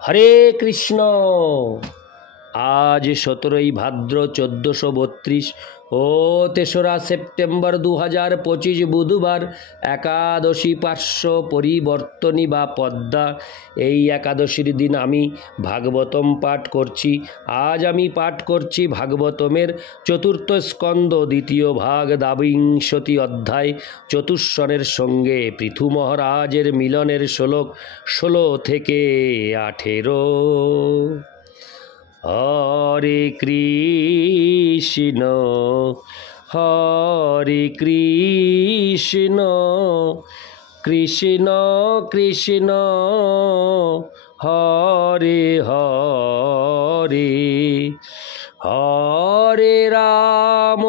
হরে কৃষ্ণ। আজ 17ই ভাদ্র 1432 ও 3রা সেপ্টেম্বর 2025 বুধবার, একাদশী পার্শ্ব পরিবর্তনী বা পদ্মা। এই একাদশীর দিন আমি ভাগবতম পাঠ করছি। আজ আমি পাঠ করছি ভাগবতমের চতুর্থ স্কন্দ দ্বিতীয় ভাগ দ্বাবিংশতি অধ্যায় চতুষ্ষণের সঙ্গে পৃথু মহারাজের মিলনের শ্লোক 16 থেকে 18। হরে কৃষ্ণ হরে কৃষ্ণ কৃষ্ণ কৃষ্ণ হরে হরে, হরে রাম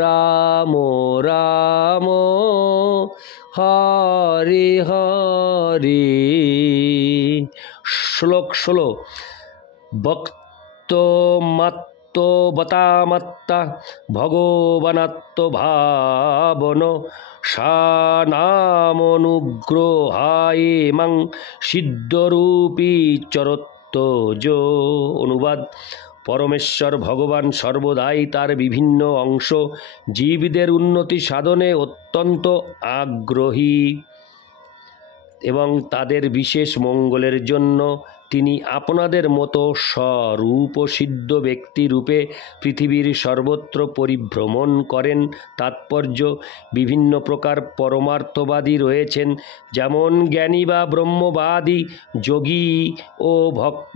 রাম রাম হরে হরে। শ্লোক 16। ভক্তমাত্মবতামাত্মা ভগবানাত্ম ভাবন সানামনুগ্রহায়ে মাং সিদ্ধরূপী চরত্তজ। অনুবাদ: পরমেশ্বর ভগবান সর্বদাই তার বিভিন্ন অংশ জীবদের উন্নতি সাধনে অত্যন্ত আগ্রহী এবং তাদের বিশেষ মঙ্গলের জন্য তিনি আপনাদের মতো স্বরূপ সিদ্ধ ব্যক্তি রূপে পৃথিবীর সর্বত্র পরিভ্রমণ করেন। তাৎপর্য: বিভিন্ন প্রকার পরমার্থবাদী রয়েছেন, যেমন জ্ঞানী বা ব্রহ্মবাদী, যোগী ও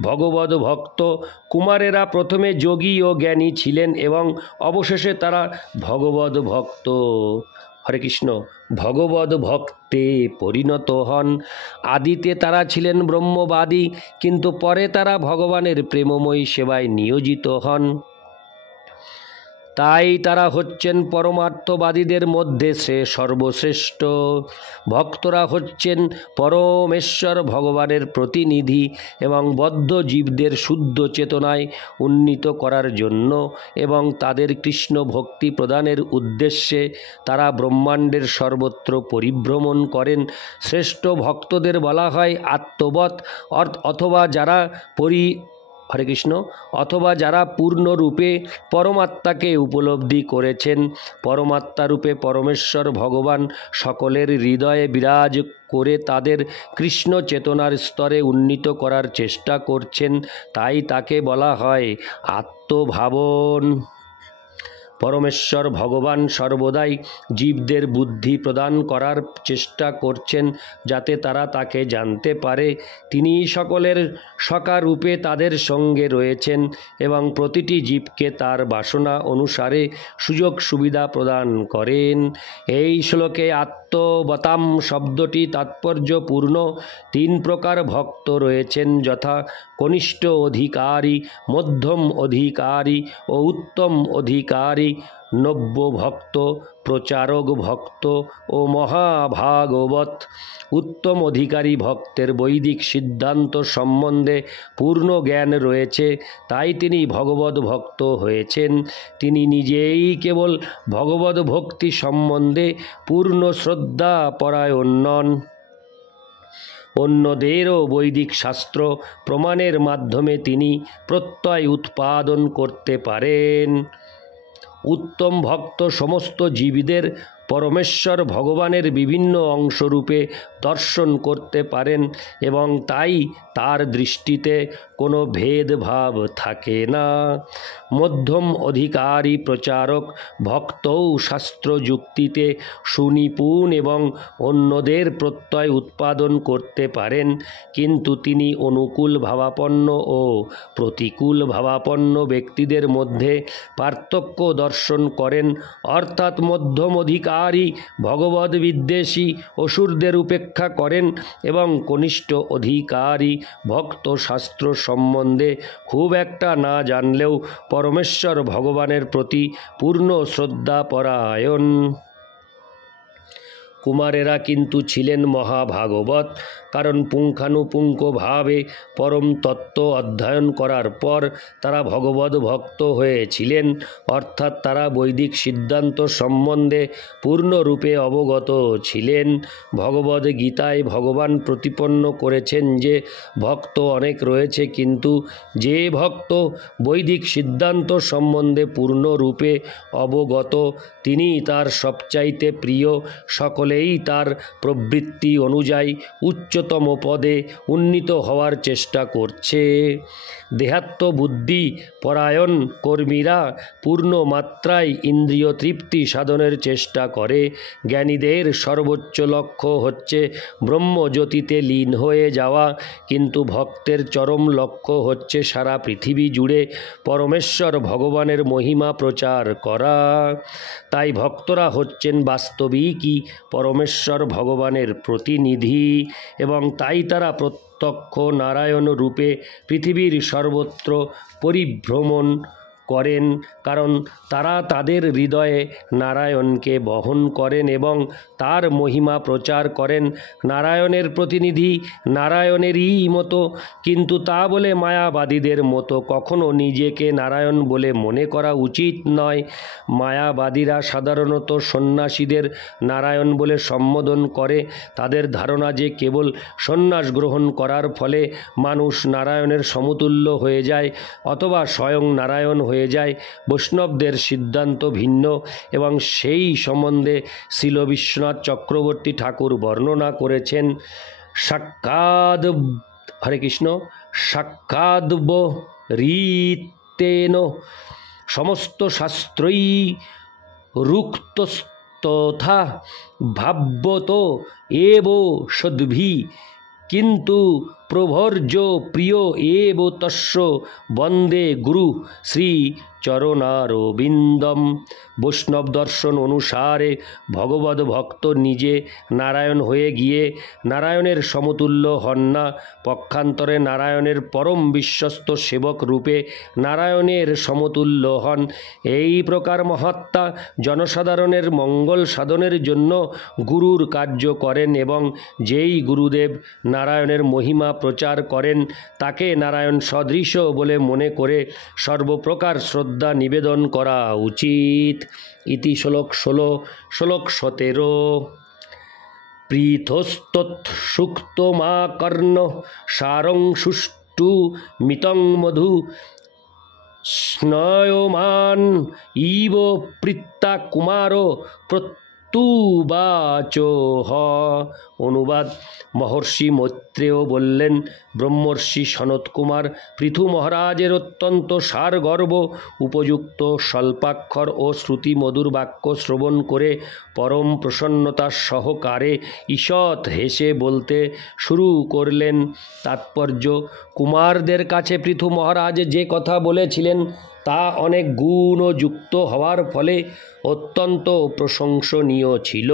ভগবদ ভক্ত। কুমারেরা প্রথমে যোগী ও জ্ঞানী ছিলেন এবং অবশেষে তারা ভগবদ ভক্ত হরে কৃষ্ণ ভগবদ ভক্তে পরিণত হন। আদিতে তারা ছিলেন ব্রহ্মবাদী, কিন্তু পরে তারা ভগবানের প্রেমময়ী সেবায় নিয়োজিত হন। তাই তারা হচ্ছেন পরমার্থবাদীদের মধ্যে সর্বশ্রেষ্ঠ। ভক্তরা হচ্ছেন পরমেশ্বর ভগবানের প্রতিনিধি এবং বদ্ধ জীবদের শুদ্ধ চেতনায় উন্নীত করার জন্য এবং তাদের কৃষ্ণ ভক্তি প্রদানের উদ্দেশ্যে তারা ব্রহ্মাণ্ডের সর্বত্র পরিভ্রমণ করেন। শ্রেষ্ঠ ভক্তদের বলা হয় আত্মবৎ, অথবা যারা পূর্ণরূপে পরমাত্মাকে উপলব্ধি করেছেন। পরমাত্মারূপে পরমেশ্বর ভগবান সকলের হৃদয়ে বিরাজ করে তাদের কৃষ্ণ চেতনার স্তরে উন্নীত করার চেষ্টা করছেন, তাই তাকে বলা হয় আত্মভাবন। পরমেশ্বর ভগবান সর্বদাই জীবদের বুদ্ধি প্রদান করার চেষ্টা করছেন যাতে তারা তাকে জানতে পারে। তিনি সকলের সখা রূপে তাদের সঙ্গে রয়েছেন এবং প্রতিটি জীবকে তার বাসনা অনুসারে সুযোগ সুবিধা প্রদান করেন। এই শ্লোকে আত্মবতাম শব্দটি তাৎপর্যপূর্ণ। 3 প্রকার ভক্ত রয়েছেন, যথা কনিষ্ঠ অধিকারী, মধ্যম অধিকারী ও উত্তম অধিকারী, নব্য ভক্ত, প্রচারক ভক্ত ও মহাভাগবত। উত্তম অধিকারী ভক্তের বৈদিক সিদ্ধান্ত সম্বন্ধে পূর্ণ জ্ঞান রয়েছে, তাই তিনি ভগবদ ভক্ত হয়েছেন। তিনি নিজেই কেবল ভগবদ ভক্তি সম্বন্ধে পূর্ণ শ্রদ্ধা পরায়ণ নন, অন্যদেরও বৈদিক শাস্ত্র প্রমাণের মাধ্যমে তিনি প্রত্যয় উৎপাদন করতে পারেন। উত্তম ভক্ত সমস্ত জীবদের পরমেশ্বর ভগবানের বিভিন্ন অংশরূপে দর্শন করতে পারেন এবং তাই তার দৃষ্টিতে কোনো ভেদভাব থাকে না। মধ্যম অধিকারী প্রচারক ভক্তও শাস্ত্র যুক্তিতে সুনিপুণ এবং অন্যদের প্রত্যয় উৎপাদন করতে পারেন, কিন্তু তিনি অনুকূল ভাবাপন্ন ও প্রতিকূল ভাবাপন্ন ব্যক্তিদের মধ্যে পার্থক্য দর্শন করেন। অর্থাৎ মধ্যম অধিকারী ভগবদ বিদ্বেষী অসুরদের উপেক্ষা করেন এবং কনিষ্ঠ অধিকারী ভক্ত শাস্ত্র সম্বন্ধে খুব একটা না জানলেও পরমেশ্বর ভগবানের প্রতি পূর্ণ শ্রদ্ধাপরায়ণ। কুমারেরা কিন্তু ছিলেন মহাভাগবত, কারণ পুঙ্খানুপুঙ্খভাবে পরম তত্ত্ব অধ্যয়ন করার পর তারা ভগবদ ভক্ত হয়েছিলেন, অর্থাৎ তারা বৈদিক সিদ্ধান্ত সম্বন্ধে পূর্ণরূপে অবগত ছিলেন। ভগবদ গীতায় ভগবান প্রতিপন্ন করেছেন যে ভক্ত অনেক রয়েছে, কিন্তু যে ভক্ত বৈদিক সিদ্ধান্ত সম্বন্ধে পূর্ণরূপে অবগত তিনি তার সবচাইতে প্রিয়। সকলেই তার প্রবৃত্তি অনুযায়ী উচ্চতম পদে উন্নীত হওয়ার চেষ্টা করছে। দেহাত্ম বুদ্ধি পরায়ণ কর্মীরা পূর্ণ মাত্রায় ইন্দ্রিয় তৃপ্তি সাধনের চেষ্টা করে। জ্ঞানীদের সর্বোচ্চ লক্ষ্য হচ্ছে ব্রহ্মজ্যোতিতে লীন হয়ে যাওয়া, কিন্তু ভক্তের চরম লক্ষ্য হচ্ছে সারা পৃথিবী জুড়ে পরমেশ্বর ভগবানের মহিমা প্রচার করা। তাই ভক্তরা হচ্ছেন বাস্তবিকই পরমেশ্বর ভগবানের প্রতিনিধি, এবং তাই তারা প্রত্যক্ষ নারায়ণ রূপে পৃথিবীর সর্বত্র পরিভ্রমণ করেন, কারণ তারা তাদের হৃদয়ে নারায়ণকে বহন করেন এবং তার মহিমা প্রচার করেন। নারায়ণের প্রতিনিধি নারায়ণেরই মতো, কিন্তু তা বলে মায়াবাদীদের মতো কখনো নিজেকে নারায়ণ বলে মনে করা উচিত নয়। মায়াবাদীরা সাধারণত সন্ন্যাসীদের নারায়ণ বলে সম্বোধন করে। তাদের ধারণা যে কেবল সন্ন্যাস গ্রহণ করার ফলে মানুষ নারায়ণের সমতুল্য হয়ে যায় অথবা স্বয়ং নারায়ণ হয়ে যায়। বৈষ্ণবদের সিদ্ধান্ত ভিন্ন, এবং সেই সম্বন্ধে শ্রীল বিশ্বনাথ চক্রবর্তী ঠাকুর বর্ণনা করেছেন। সাক্ষাৎ হরে কৃষ্ণ সাক্ষাদ্ব রীতেন সমস্ত শাস্ত্রই রুক্তস্তথা ভাব্যত এব সদ্ভি, কিন্তু প্রভর্য প্রিয় এব তস্য বন্দে গুরু শ্রী চরণারবিন্দম। বৈষ্ণব দর্শন অনুসারে ভগবদ ভক্ত নিজে নারায়ণ হয়ে গিয়ে নারায়ণের সমতুল্য হন না, পক্ষান্তরে নারায়ণের পরম বিশ্বস্ত সেবক রূপে নারায়ণের সমতুল্য হন। এই প্রকার মহাত্মা জনসাধারণের মঙ্গল সাধনের জন্য গুরুর কার্য করেন, এবং যেই গুরুদেব নারায়ণের মহিমা প্রচার করেন তাকে নারায়ণ সদৃশ বলে মনে করে সর্বপ্রকার শ্রদ্ধা নিবেদন করা উচিত। ইতি শ্লোক 16। শ্লোক 17। পৃথস্তৎ সুক্তমাকর্ণ সারং সুষ্টু মিতং মধু স্নয়মান ইব পৃত্তা কুমার প্রত্যুবাচোহ। অনুবাদ: মহর্ষি মৈত্রেয় বললেন, ব্রহ্মর্ষি সনত কুমার পৃথু মহারাজের অত্যন্ত সারগর্ভ উপযুক্ত স্বল্পাক্ষর ও শ্রুতি মধুর বাক্য শ্রবণ করে পরম প্রসন্নতার সহকারে ঈষৎ হেসে বলতে শুরু করলেন। তাৎপর্য: কুমারদের কাছে পৃথু মহারাজ যে কথা বলেছিলেন তা অনেক গুণ যুক্ত হওয়ার ফলে অত্যন্ত প্রশংসনীয় ছিল।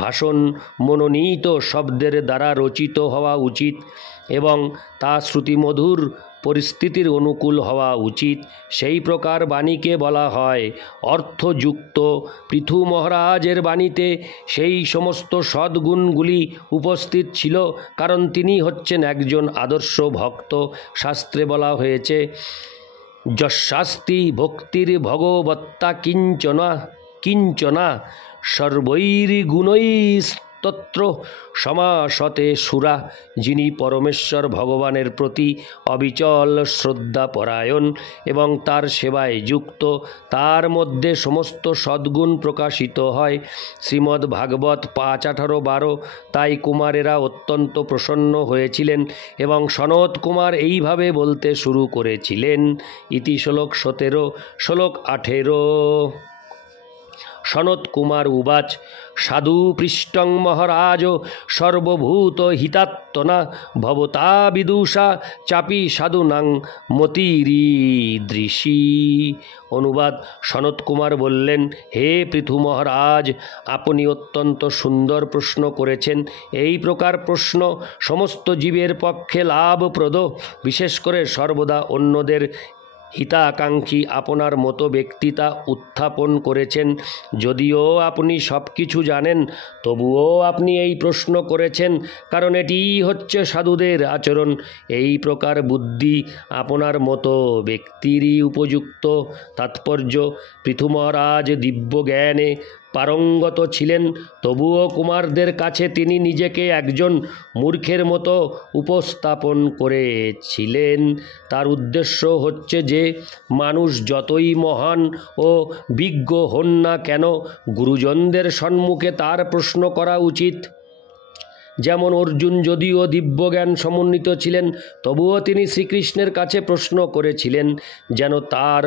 ভাষণ মনোনীত শব্দের দ্বারা রচিত হওয়া উচিত এবং তা শ্রুতিমধুর পরিস্থিতির অনুকূল হওয়া উচিত। সেই প্রকার বাণীকে বলা হয় অর্থযুক্ত। পৃথু মহারাজের বাণীতে সেই সমস্ত সদ্গুণগুলি উপস্থিত ছিল, কারণ তিনি হচ্ছেন একজন আদর্শ ভক্ত। শাস্ত্রে বলা হয়েছে, যশাস্তি ভক্তির ভগবত্তা কিঞ্চনা কিঞ্চনা সর্বৈর্গুণৈস্তত্র সমাসতে সুরা। যিনি পরমেশ্বর ভগবানের প্রতি অবিচল শ্রদ্ধাপরায়ণ এবং তার সেবায় যুক্ত, তার মধ্যে সমস্ত সদ্গুণ প্রকাশিত হয়। শ্রীমদ্ ভাগবত 5:18-12। তাই কুমারেরা অত্যন্ত প্রসন্ন হয়েছিলেন এবং সনত কুমার এইভাবে বলতে শুরু করেছিলেন। ইতি শ্লোক 17। শ্লোক 18। সনত কুমার উবাচ, সাধু পৃষ্টং মহারাজ সর্বভূত হিতাত্মনা ভবতা বিদুষা চাপি সাধুনাং মতিরিদৃশী। অনুবাদ: সনত কুমার বললেন, হে পৃথু মহারাজ, আপনি অত্যন্ত সুন্দর প্রশ্ন করেছেন। এই প্রকার প্রশ্ন সমস্ত জীবের পক্ষে লাভপ্রদ, বিশেষ করে সর্বদা অন্যদের হিতাকাঙ্ক্ষী আপনার মতো ব্যক্তি তা উত্থাপন করেছেন। যদিও আপনি সব কিছু জানেন, তবুও আপনি এই প্রশ্ন করেছেন, কারণ এটিই হচ্ছে সাধুদের আচরণ। এই প্রকার বুদ্ধি আপনার মতো ব্যক্তিরই উপযুক্ত। তাৎপর্য: পৃথু মহারাজ দিব্য জ্ঞানে পারঙ্গত ছিলেন, তবুও কুমারদের কাছে তিনি নিজেকে একজন মূর্খের মতো উপস্থাপন করেছিলেন। তার উদ্দেশ্য হচ্ছে যে মানুষ যতই মহান ও বিজ্ঞ হন না কেন, গুরুজনদের সম্মুখে তার প্রশ্ন করা উচিত। যেমন অর্জুন যদিও দিব্যজ্ঞান সমন্বিত ছিলেন, তবুও তিনি শ্রীকৃষ্ণের কাছে প্রশ্ন করেছিলেন যেন তার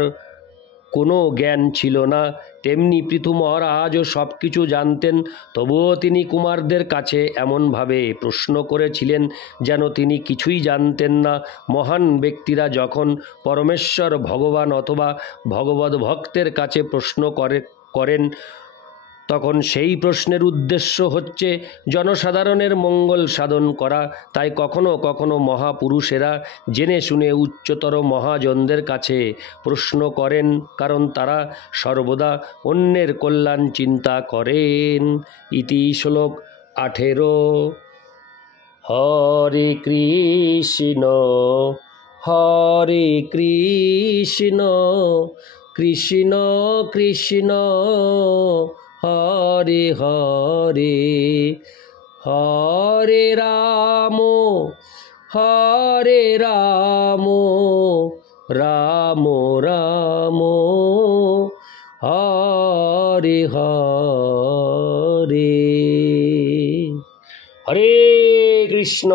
কোনো জ্ঞান ছিল না। তেমনি পৃথু মহারাজও সব কিছু জানতেন, তবুও তিনি কুমারদের কাছে এমনভাবে প্রশ্ন করেছিলেন যেন তিনি কিছুই জানতেন না। মহান ব্যক্তিরা যখন পরমেশ্বর ভগবান অথবা ভগবদ ভক্তের কাছে প্রশ্ন করেন তখন সেই প্রশ্নের উদ্দেশ্য হচ্ছে জনসাধারণের মঙ্গল সাধন করা। তাই কখনো কখনো মহাপুরুষেরা জেনে শুনে উচ্চতর মহাজনদের কাছে প্রশ্ন করেন, কারণ তারা সর্বদা অন্যের কল্যাণ চিন্তা করেন। ইতি শ্লোক 18। হরে কৃষ্ণ হরে কৃষ্ণ কৃষ্ণ কৃষ্ণ হরে হরে, হরে রাম রাম রাম হরে হরে। হরে কৃষ্ণ।